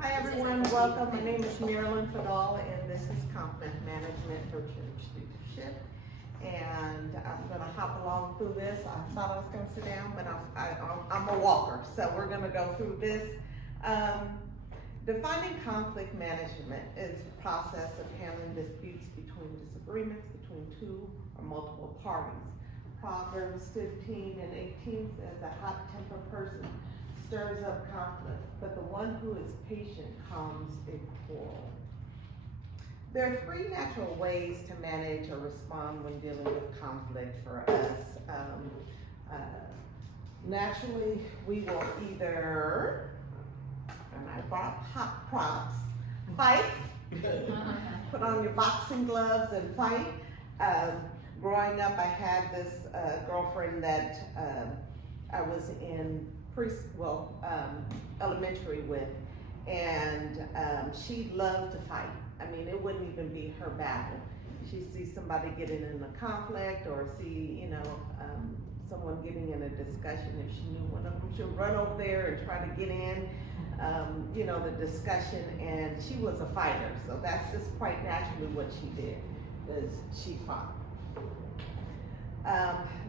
Hi everyone, welcome. My name is Marilyn Fadal and this is Conflict Management for Church Leadership. And I'm gonna hop along through this. I thought I was gonna sit down, but I'm a walker. So we're gonna go through this. Defining conflict management is the process of handling disputes between disagreements between two or multiple parties. Proverbs 15 and 18 says a hot-tempered person stirs up conflict, but the one who is patient calms a quarrel. There are three natural ways to manage or respond when dealing with conflict for us. Naturally, we will either, and I brought hot props, fight, put on your boxing gloves and fight. Growing up, I had this girlfriend that I was in elementary with, and she loved to fight. I mean, it wouldn't even be her battle. She'd see somebody getting in a conflict or see, someone getting in a discussion. If she knew one of them, she'd run over there and try to get in, the discussion, and she was a fighter. So that's just quite naturally what she did, is she fought.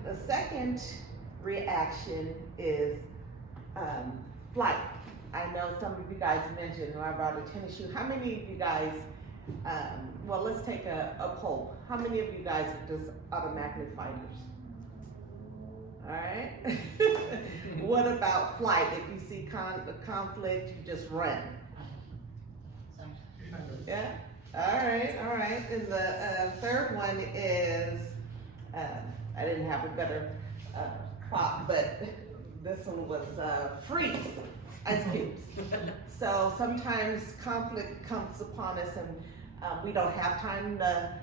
The second reaction is flight. I know some of you guys mentioned, I brought a tennis shoe. How many of you guys, let's take a poll. How many of you guys are just automatically fighters? All right. What about flight? If you see conflict, you just run. Yeah. All right. And the third one is, I didn't have a better prop, but this one was freeze, ice cubes. So sometimes conflict comes upon us and we don't have time to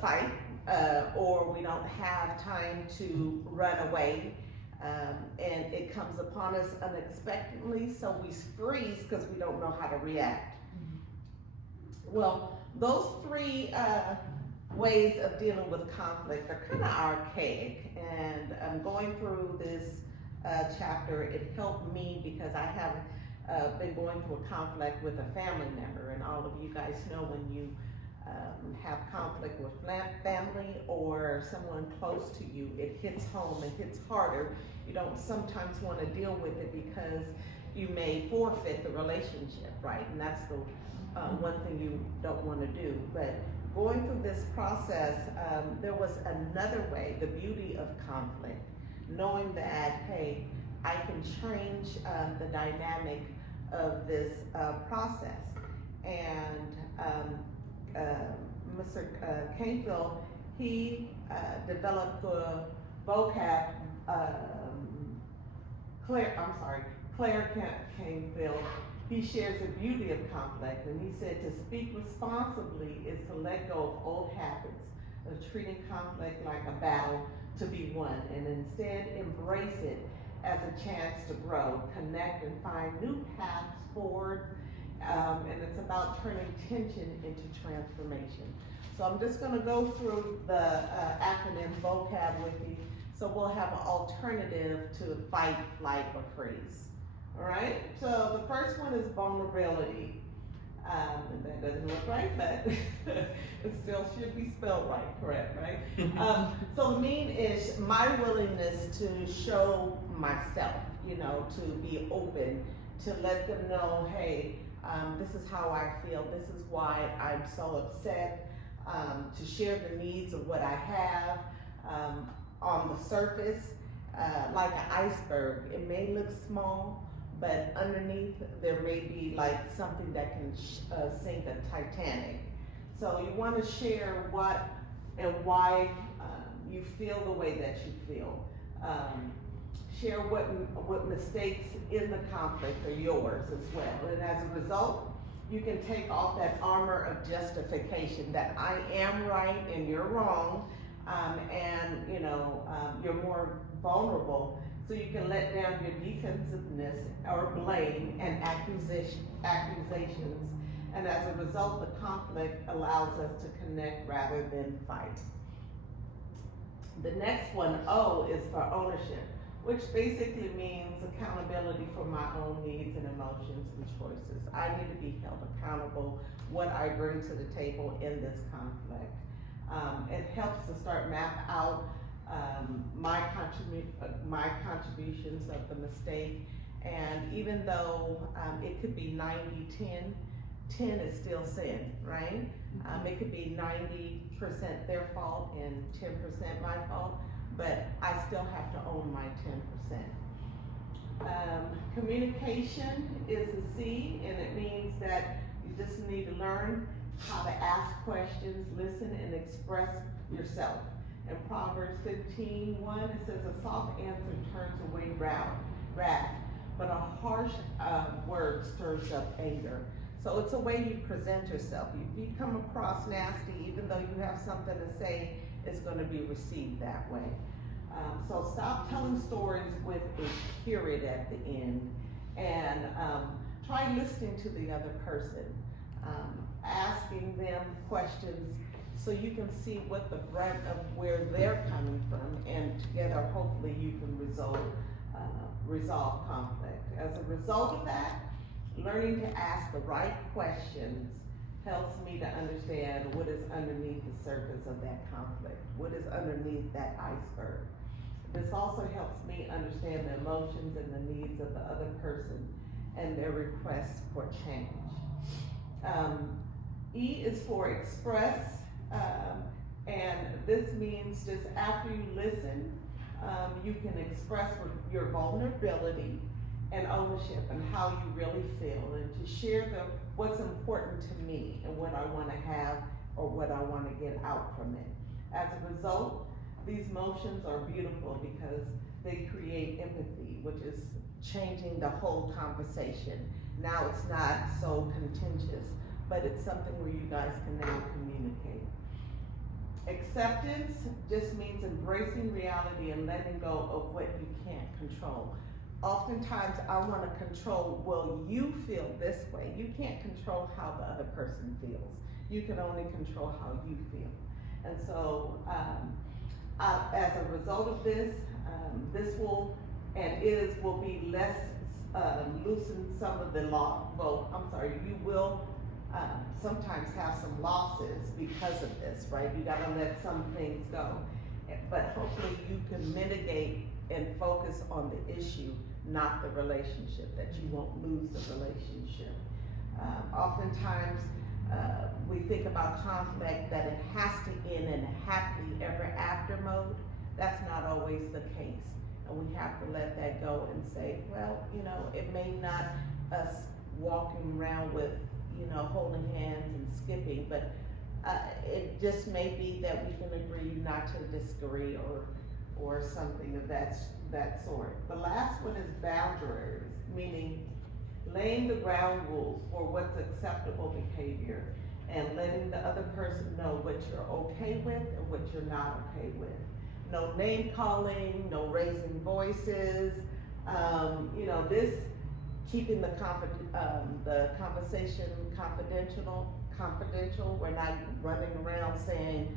fight, or we don't have time to run away, and it comes upon us unexpectedly, so we freeze because we don't know how to react. Well, those three ways of dealing with conflict are kind of archaic, and going through this chapter, it helped me because I have been going through a conflict with a family member, and all of you guys know when you have conflict with family or someone close to you, it hits home, it hits harder. You don't sometimes want to deal with it because you may forfeit the relationship, right? And that's the one thing you don't want to do. But going through this process, there was another way, the beauty of conflict, knowing that, hey, I can change the dynamic of this process. And Mr. Canfield, he developed the vocab, Claire Canfield, he shares the beauty of conflict, and he said to speak responsibly is to let go of old habits of treating conflict like a battle to be won, and instead embrace it as a chance to grow, connect, and find new paths forward. And it's about turning tension into transformation. So I'm just going to go through the acronym vocab with you. So we'll have an alternative to fight, flight, or freeze. All right. So the first one is vulnerability. And that doesn't look right, but it still should be spelled right, correct, right? So the mean is my willingness to show myself, to be open, to let them know, hey, this is how I feel, this is why I'm so upset, to share the needs of what I have. On the surface, like an iceberg, it may look small, but underneath there may be like something that can sink a Titanic. So you want to share what and why you feel the way that you feel. Share what mistakes in the conflict are yours as well. And as a result, you can take off that armor of justification that I am right and you're wrong, and you're more vulnerable. So you can let down your defensiveness or blame and accusations. And as a result, the conflict allows us to connect rather than fight. The next one, O, is for ownership. which basically means accountability for my own needs and emotions and choices. I need to be held accountable what I bring to the table in this conflict. It helps to start map out my contributions of the mistake, and even though it could be 90-10, 10 is still sin, right? It could be 90% their fault and 10% my fault, but I still have to own my 10%. Communication is the C, and it means that you just need to learn how to ask questions, listen, and express yourself. In Proverbs 15:1, it says, a soft answer turns away wrath, but a harsh word stirs up anger. So it's a way you present yourself. If you come across nasty, even though you have something to say, it's going to be received that way. So stop telling stories with a period at the end, and try listening to the other person, asking them questions so you can see what the brunt of where they're coming from, and together hopefully you can resolve conflict. As a result of that, learning to ask the right questions helps me to understand what is underneath the surface of that conflict, what is underneath that iceberg. This also helps me understand the emotions and the needs of the other person and their requests for change. E is for express, and this means just after you listen, you can express your vulnerability and ownership and how you really feel, and to share what's important to me and what I want to have or what I want to get out from it. As a result, these motions are beautiful because they create empathy, which is changing the whole conversation. Now it's not so contentious, but it's something where you guys can now communicate. Acceptance just means embracing reality and letting go of what you can't control. Oftentimes I want to control, well, you feel this way. You can't control how the other person feels. You can only control how you feel. And so as a result of this, this will be less, loosen some of the law. Well, I'm sorry, you will sometimes have some losses because of this, right? You gotta let some things go. But hopefully you can mitigate and focus on the issue, not the relationship, that you won't lose the relationship. Oftentimes, we think about conflict that it has to end in a happily ever after mode. That's not always the case. And we have to let that go and say, well, it may not us walking around with, holding hands and skipping, but it just may be that we can agree not to disagree or something of that sort. The last one is boundaries, meaning laying the ground rules for what's acceptable behavior and letting the other person know what you're okay with and what you're not okay with. No name calling, no raising voices, this keeping the conversation confidential. We're not running around saying,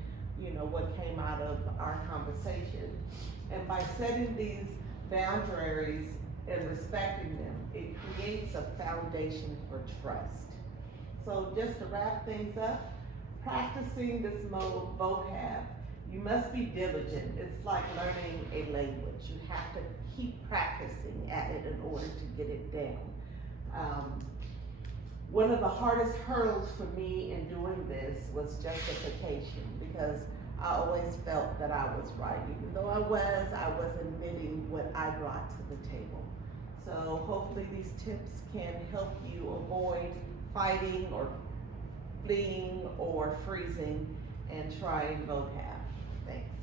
what came out of our conversation. And by setting these boundaries and respecting them, it creates a foundation for trust. So just to wrap things up, practicing this vocab, you must be diligent. It's like learning a language. You have to keep practicing at it in order to get it down. One of the hardest hurdles for me in doing this was justification, because I always felt that I was right. Even though I was admitting what I brought to the table. So hopefully these tips can help you avoid fighting or fleeing or freezing and trying vocab. Thanks.